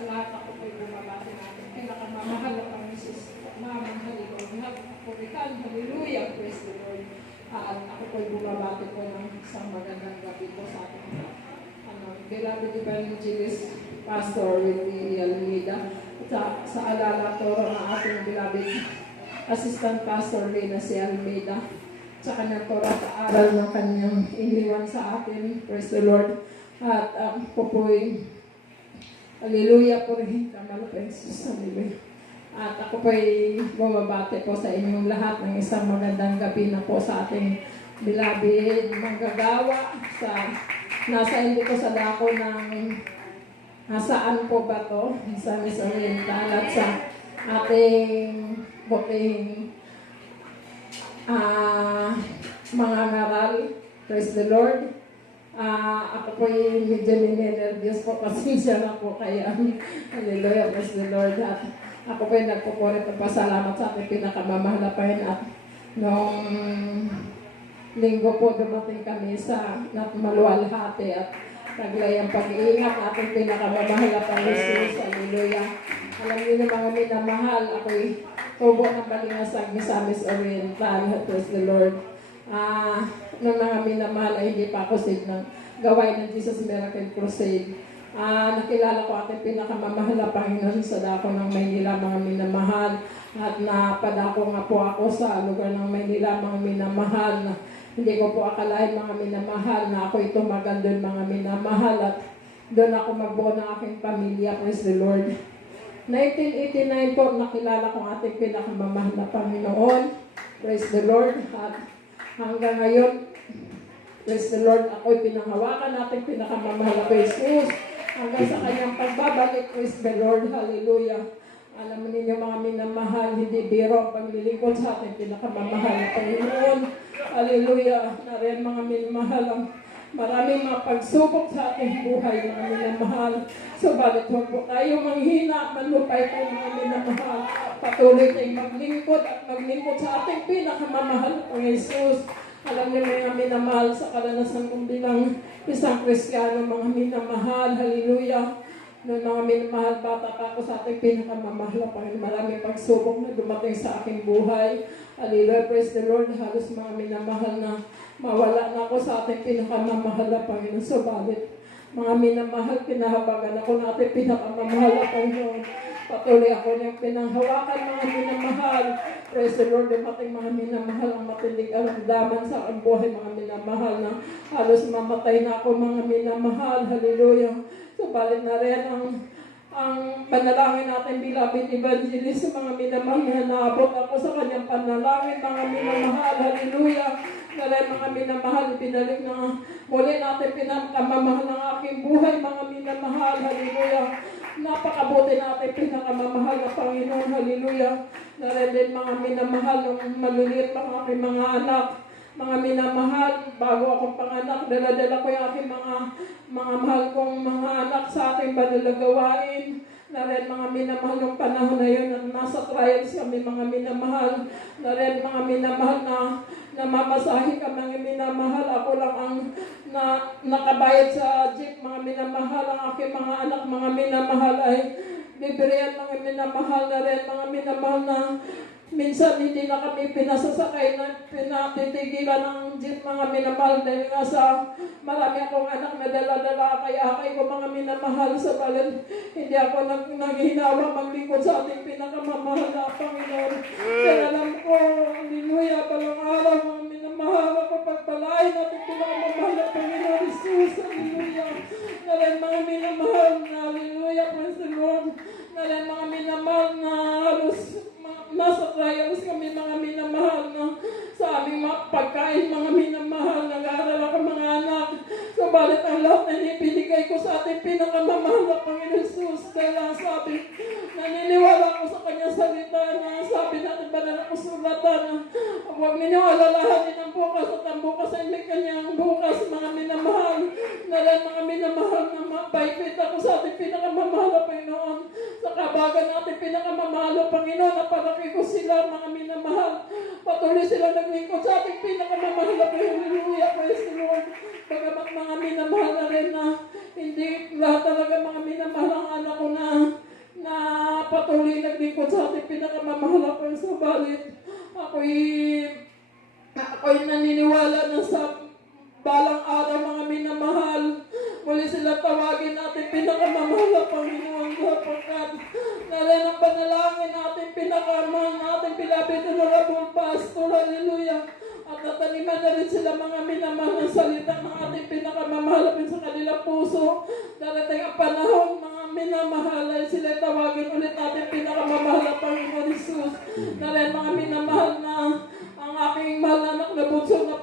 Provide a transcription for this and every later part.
sa lahat ako po'y bumabati natin. Pinakamamahal na Panginoon, mamang haligaw, puritan, hallelujah, praise the Lord. At ako po'y bumabati po ng isang magandang gabi po sa ating beloved evangelist, Pastor Willie Almeida. At sa alala po ng ating beloved Assistant Pastor Rina si Almeida. Sa kanyang aral ng kanyang iniwan sa atin, praise the Lord. At po po'y hallelujah po rin, kamalapin Jesus, hallelujah. At ako po'y bumabati po sa inyong lahat ng isang magandang gabi na po sa ating beloved manggagawa sa nasa hindi ko sa dako ng saan po ba to? Sa Miss Oriental at sa ating buting mga ngaral. Praise the Lord. Ako po yung medyo nininervyos po kasi siya na po kaya hallelujah, praise the Lord. At ako po yung nagpupulit ng pasalamat sa ating pinakamamahalapain at noong linggo po dumating kami sa maluwalhati at taglay ang pag-iingat natin pinakamamahalapain Jesus, hallelujah. Alam niyo na mga minamahal, ako'y tubo ng Balingasag sa Miss Oriental, praise the Lord. Nung mga minamahal ay hindi pa ako saved ng gawain ng Jesus Miracle Crusade. Nakilala ko ating pinakamamahal na Panginoon sa dako ng Maynila, mga minamahal. At napadako nga po ako sa lugar ng Maynila, mga minamahal. Na hindi ko po akalain, mga minamahal, na ako tumagal doon, mga minamahal. At doon ako magbuo ng aking pamilya, praise the Lord. 1989 po, nakilala ko ating pinakamamahal na Panginoon. Praise the Lord. At hanggang ngayon, praise the Lord, ako'y pinanghawakan natin pinakamamahal na Jesus. Hanggang sa kanyang pagbabalik, praise the Lord, hallelujah. Alam mo ninyo mga minamahal, hindi biro ang paglilingkod sa ating pinakamamahal na Panginoon. Hallelujah. Narin mga minamahal ang maraming mga pagsubok sa ating buhay, mga minamahal. Subalit huwag po tayo manghina, manlupay tayo mga minamahal. Patuloy tayong maglingkod at maglingkod sa ating pinakamamahal ng Jesus. Alam niyo mga minamahal, sa karanasan kong bilang isang Kristiyano, mga minamahal, hallelujah. Noong mga minamahal, bata pa ako sa ating pinakamamahal na Panginoon. Maraming pagsubok na dumating sa aking buhay. Hallelujah, praise the Lord. Halos mga minamahal na mawala na ako sa ating pinakamamahal na Panginoon. Subalit, mga minamahal, pinahabagan ako na ating pinakamamahal na Panginoon. Patuloy ako niyang pinanghawakan, mga minamahal. Praise the Lord, dumating mga minamahal ang matinding aramdaman sa aking buhay, mga minamahal na halos mamatay na ako, mga minamahal. Hallelujah. Subalit na rin ang panalangin natin beloved evangelist sa mga minamahal na naabot ako sa kanyang panalangin, mga minamahal, hallelujah. Na rin mga minamahal, pinalik na muli natin pinakamamahal ng aking buhay, mga minamahal, hallelujah. Napakabuti natin pinakamamahal na Panginoon, hallelujah. Na rin din mga minamahal, yung maliliit ng aking mga anak, mga minamahal, bago akong panganak, dala-dala ko yung aking mga mahal kong mga anak sa ating banalagawain. Na rin mga minamahal ng panahon na yun, at nasa trials kami, mga minamahal. Na rin mga minamahal na namamasahe ka, mga minamahal. Ako lang ang nakabayad sa jeep, mga minamahal. Ang aking mga anak, mga minamahal ay bibirian, mga minamahal. Na rin mga minamahal na minsan hindi na kami pinasasakay na pinatitigilan ng jeep, mga minamahal, dahil nga sa marami akong anak na dala-dala kaya ko, mga minamahal. Sa balit, hindi ako naghihinawa maglingkod sa ating pinakamamahal na Panginoon. Kaya alam ko, hallelujah, palang araw, mga minamahal, ako pagpalain ating pinakamamahal na Panginoon Jesus, hallelujah. Narin mga minamahal na, hallelujah, praise the Lord. Narin mga minamahal na halos nasa trials kami, mga minamahal, na sa aming pagkain, mga minamahal, nag-aaral ako mga anak. Subalit ang lahat na pinigay ko sa ating pinakamamahal na Panginoon Jesus, dahil ang sabi, naniniwala ko sa kanyang salita na sabi natin ba na nakusulatan na huwag ninyo alalahanin ang bukas at ang bukas ay may kanyang bukas, mga minamahal. Na rin mga minamahal na mapaipit ako sa ating pinakamamahal na Panginoon. Sa kabagan natin pinakamamahal na Panginoon, napalaki ko sila, mga minamahal. Patuloy sila naglingkod sa ating pinakamamahal na Panginoon. Hallelujah, praise the Lord. Bagamat mga minamahal na rin na hindi lahat talaga mga minamahal ang anak ko na pinakamamahal ako. Subalit, ako'y naniniwala na sa balang araw, mga minamahal, muli sila tawagin natin pinakamamahal na Panginoon, sapagkat narin ang panalangin natin, pinakamahal natin, pilapit na Honorable Pastor, hallelujah. At nataniman na rin sila, mga minamahal, ng salita ng ating pinakamamahal sa kanilang puso. Darating ang panahon, mga minamahal, ay sila tawagin ulit natin pinakamamahal na Panginoon Jesus. Narin, mga minamahal, na ang aking mahal na anak na bunso na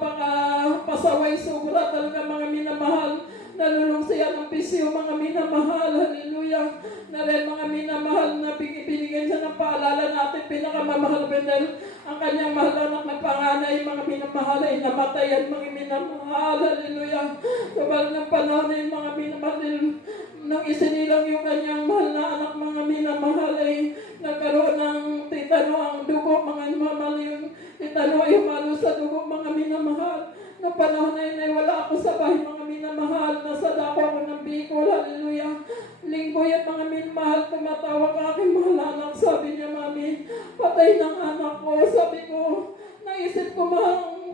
pasaway sobra talaga, mga minamahal. Nalulong siya ng pisyo, mga minamahal, hallelujah. Narin, mga minamahal, na binigyan siya ng paalala natin, pinakamamahal, dahil ang kanyang mahal na anak na panganay, mga minamahal, ay namatayan, mga minamahal, hallelujah. Kapag ng panahon ay mga minamahal, nang isinilang yung kanyang mahal na anak, mga minamahal, ay nagkaroon ng titano ang dugo, mga minamahal, yung titano ay humalo sa dugo, mga minamahal. Noong panahon na yun ay wala ako sa bahay, mga minamahal. Nasa dako ako ng Bicol, hallelujah. Linggo yan, mga minamahal, tumatawag ang aking mahal na anak. Sabi niya, mami, patay ng anak ko. Sabi ko, naisip ko,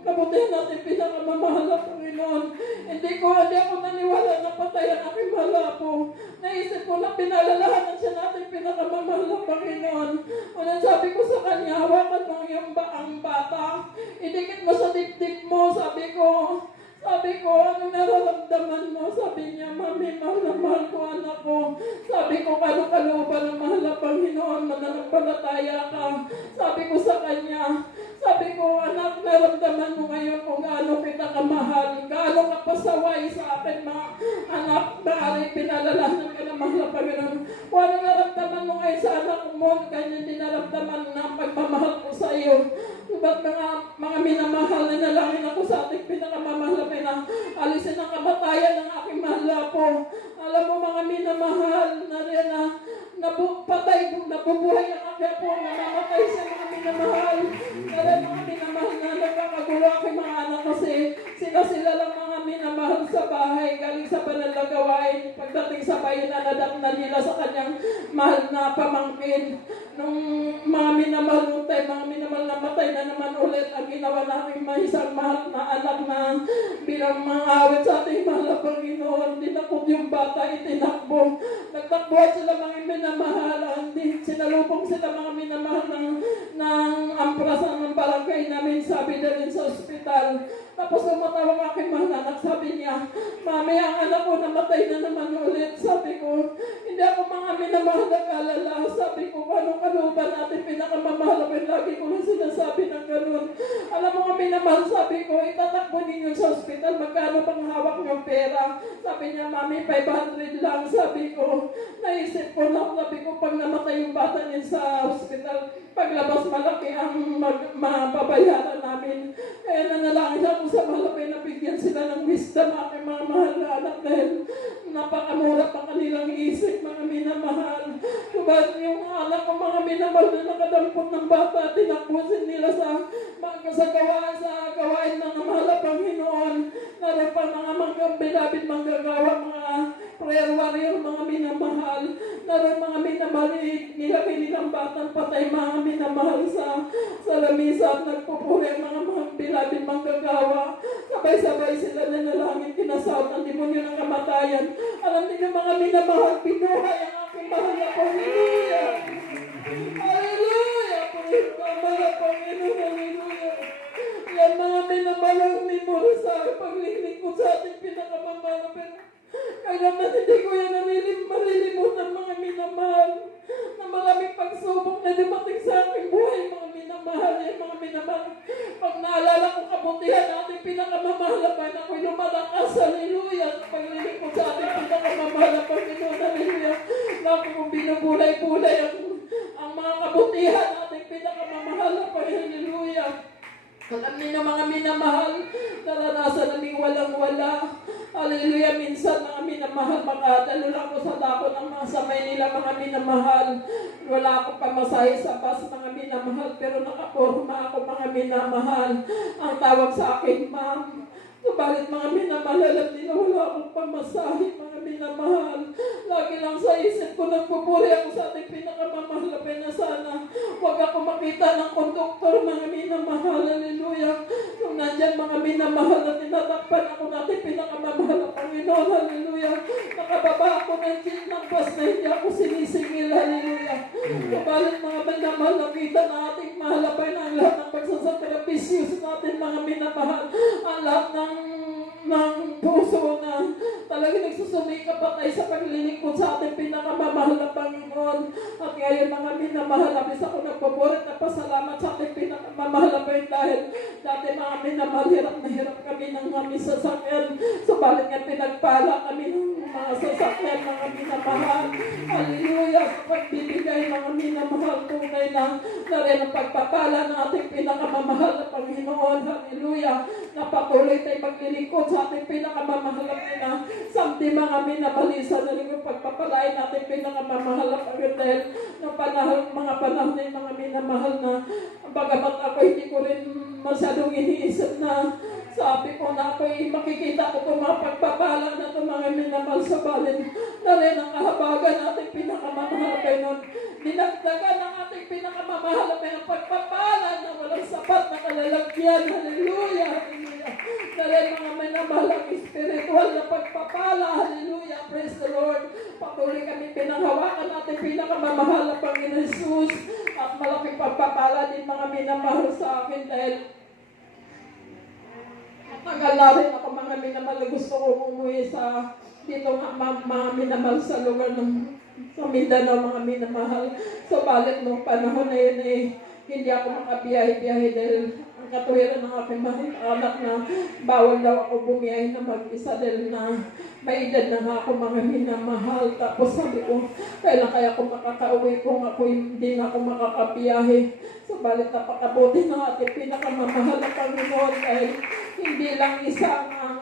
kabutihan natin pinakamamahal na Panginoon. Hindi ako naniwala na patay ang aking mahal po. Naisip ko na pinalalahanan siya natin pinakamamahal na Panginoon. Unang sabi ko sa kanya, hawakan mo yung ang bata. Idikit mo sa dibdib mo, sabi ko, ano nararamdaman mo? Sabi niya, mami, mahal na mahal ko anak ko. Sabi ko, kalooban ng mahal na Panginoon, mananampalataya ka. Sabi ko sa kanya, sabi ko, anak, naramdaman mo ngayon kung gaano kita kamahal, gaano ka pasaway sa akin, mga anak, maaari pinalalahanan ka ng mahal na Panginoon. Kung ano naramdaman mo ngayon sa anak mo, ganyan din naramdaman na pagmamahal ko sa iyo. Diba't mga minamahal, na nalangin ako sa ating pinakamamahal na alisin ang kamatayan ng aking mahal po. Alam mo, mga minamahal, na rin nabubuhay ang aking po, namamatay sa mga minamahal. Na rin, mga minamahal, na nagkakagulo aking mga anak kasi sila lang mga minamahal sa bahay, galing sa banal na gawain. Pagdating sa bayan, nadatnan nila sa kanyang mahal na pamangkin. Nung mga minamahal nung tayo, mga minamahal na matay na naman ulit ang ginawa namin isang mahal na anak na bilang mga awit sa ating mahal na Panginoon. Dinakot yung bata, itinakbo. Nagtakbuhan sila mga minamahal. Sinalupong sila mga minamahal ng amprasan ng barangay namin, sabi na rin sa ospital. Tapos tumatawag aking mahal na anak, sabi niya, mami, ang anak ko namatay na naman ulit. Sabi ko, hindi ako mga minamahal nag-alala. Sabi ko, anong kalooban natin pinakamamahal? Lagi ko lang sinasabi ng ganun. Alam mo nga minamahal, sabi ko, itatakbo ninyo sa ospital, magkano pang hawak niyong pera? Sabi niya, mami, 500 lang. Sabi ko, naisip ko lang, sabi ko, pag namatay yung bata niya sa ospital, paglabas malaki ang mababayaran namin. Kaya nanalangin ako sa malapay na bigyan sila ng wisdom, aking mga mahal na anak, dahil napakamura pa kanilang isip, mga minamahal. Diba yung anak ko, mga minamahal, na nakadampot ng bata, tinakbusin nila sa gawain ng mahal na Panginoon. Naroon pa mga bilabid manggagawa, mga prayer warrior, mga minamahal. Naroon mga minamahal, nilagay nilang batang patay, mga minamahal sa lamisa at nagpupuri ang mga bilabid manggagawa. Sabay-sabay sila na nalangin, kinasawat ang demonyo ng kamatayan. Alam niyo mga minamahal, pinuhay ang aking mahal na Panginoon. Hallelujah! Mahal na Panginoon, hallelujah! Yan mga minamahal ang memoro sa paglilingkod sa ating pinakamamahal. Kaya naman hindi ko yan malilimutan, mga minamahal, na maraming pagsubok na dumating sa aking buhay, mga minamahal. Yan mga minamahal, pag naalala ko kabutihan natin pinakamamahal na Panginoon, ako'y lumalakas, hallelujah, sa paglilingkod sa ating pinakamamahal na Panginoon, hallelujah. Lagi kong binubulay-bulay ang mga kabutihan natin pinakamamahal na Panginoon, hallelujah. Alam niyo mga minamahal, naranasan namin walang-wala. Hallelujah, minsan mga minamahal, makadalo lang ko sa dako ng mga samay nila, mga minamahal. Wala akong pamasahe sa bus, mga minamahal, pero nakaporma ako, mga minamahal. Ang tawag sa akin, ma'am. Subalit mga minamahal, alam nila wala akong pamasahe, mga minamahal. Lagi lang sa isip ko, nagpupuri ako sa ating pinakamamahal na sana huwag ako makita ng konduktor, mga minamahal. Hallelujah. Kung nandyan mga minamahal na tinatakpan ako natin pinakamamahal na Panginoon. Hallelujah. Nakababa ako ng jeep ng bus na hindi ako sinisingil. Hallelujah. Kabalit mga minamahal, nakita na ating mahalapay na ang lahat ng pagsasakripisyo natin, mga minamahal. Ang lahat ng puso na talagang nagsusumikap pa tayo sa paglilingkod sa ating pinakamamahal na Panginoon. At ngayon mga minamahal, labis ako nagpaborit na pasalamat sa ating pinakamamahal na Panginoon dahil dati mga minamahal, hirap na hirap kami ng aming sasakyan. Subalit nga pinagpala kami ng mga sasakyan, mga minamahal. Hallelujah. Sa pagbibigay mga minamahal, tunay na rin ang pagpapala ng ating pinakamamahal na Panginoon. Hallelujah. Napatuloy tayo maglilingkod sa ating pinakamamahal na samdi mga minamalisa na rin yung pagpapalain natin pinakamamahal na Panginoon dahil ng mga panahon na mga minamahal na bagamat ako hindi ko rin masyadong iniisip na sabi ko na ako'y makikita ko itong mga pagpapala na itong mga minamahal sa balin na rin ang kahabagan natin pinakamamahal kayo nun. Dinagdagan ang ating pinakamamahal na pagpapala na walang sapat na kalalagyan. Hallelujah! Hallelujah! Na rin mga minamahal ang spiritual na pagpapala. Hallelujah! Praise the Lord! Patuloy kami pinanghawakan natin pinakamamahal na Panginoon Jesus at malaking pagpapala din mga minamahal sa akin dahil tagal na rin ako mga minamahal. Gusto ko umuwi sa dito mga minamahal sa lugar ng sa Mindanao, mga minamahal. So balit nung panahon na yun hindi ako makabiyahe-biyahe dahil ang katuwiran ng aking mga anak na bawal daw ako bumiyahe na mag-isa dahil na may edad na nga ako mga minamahal. Tapos sabi ko, kailan kaya ako makakauwi kung ako hindi na ako makakabiyahe. So balit napakabuti ng ating pinakamamahal na Panginoon dahil hindi lang isang ang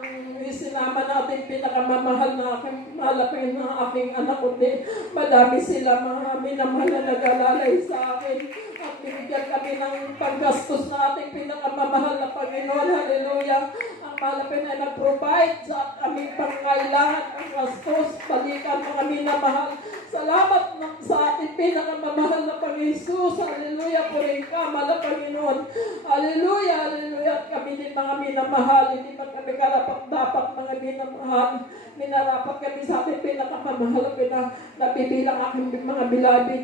sinama natin pinakamamahal na aking malapin na aking anak, kundi madami sila mga minamahal na nag-alalay sa akin at binigyan kami ng paggastos na ating pinakamamahal na Panginoon. Hallelujah! Ang malapin ay nag-provide sa aming pangailangan, ang gastos, balikan mga minamahal. Salamat sa ating pinakamamahal na Panginoon Jesus. Hallelujah! Puring ka, mahal na Panginoon. Hallelujah! Hallelujah! At kami din mga minamahal, hindi man kami karapat-dapat mga minamahal. Minarapat kami sa ating pinakamamahal na nabibilang aking mga bilabid,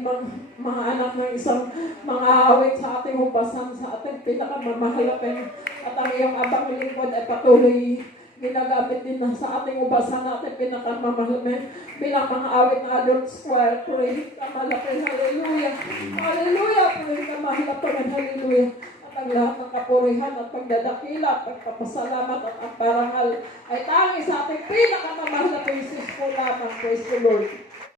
mga anak ng isang mga awit sa ating hubasan, sa ating pinakamamahal. At ang iyong abang lingkod ay patuloy ginagamit din na sa ating ubasan natin pinakamamahal bilang mga awit na adult square. Pray kamalapin. Hallelujah! Hallelujah! Pray kamalapin. Hallelujah! Ang lahat ng kapurihan at pagdadakila at pagpapasalamat at ang parangal ay tangi sa ating pinakamamahal na Jesus po lamang. Praise the Lord.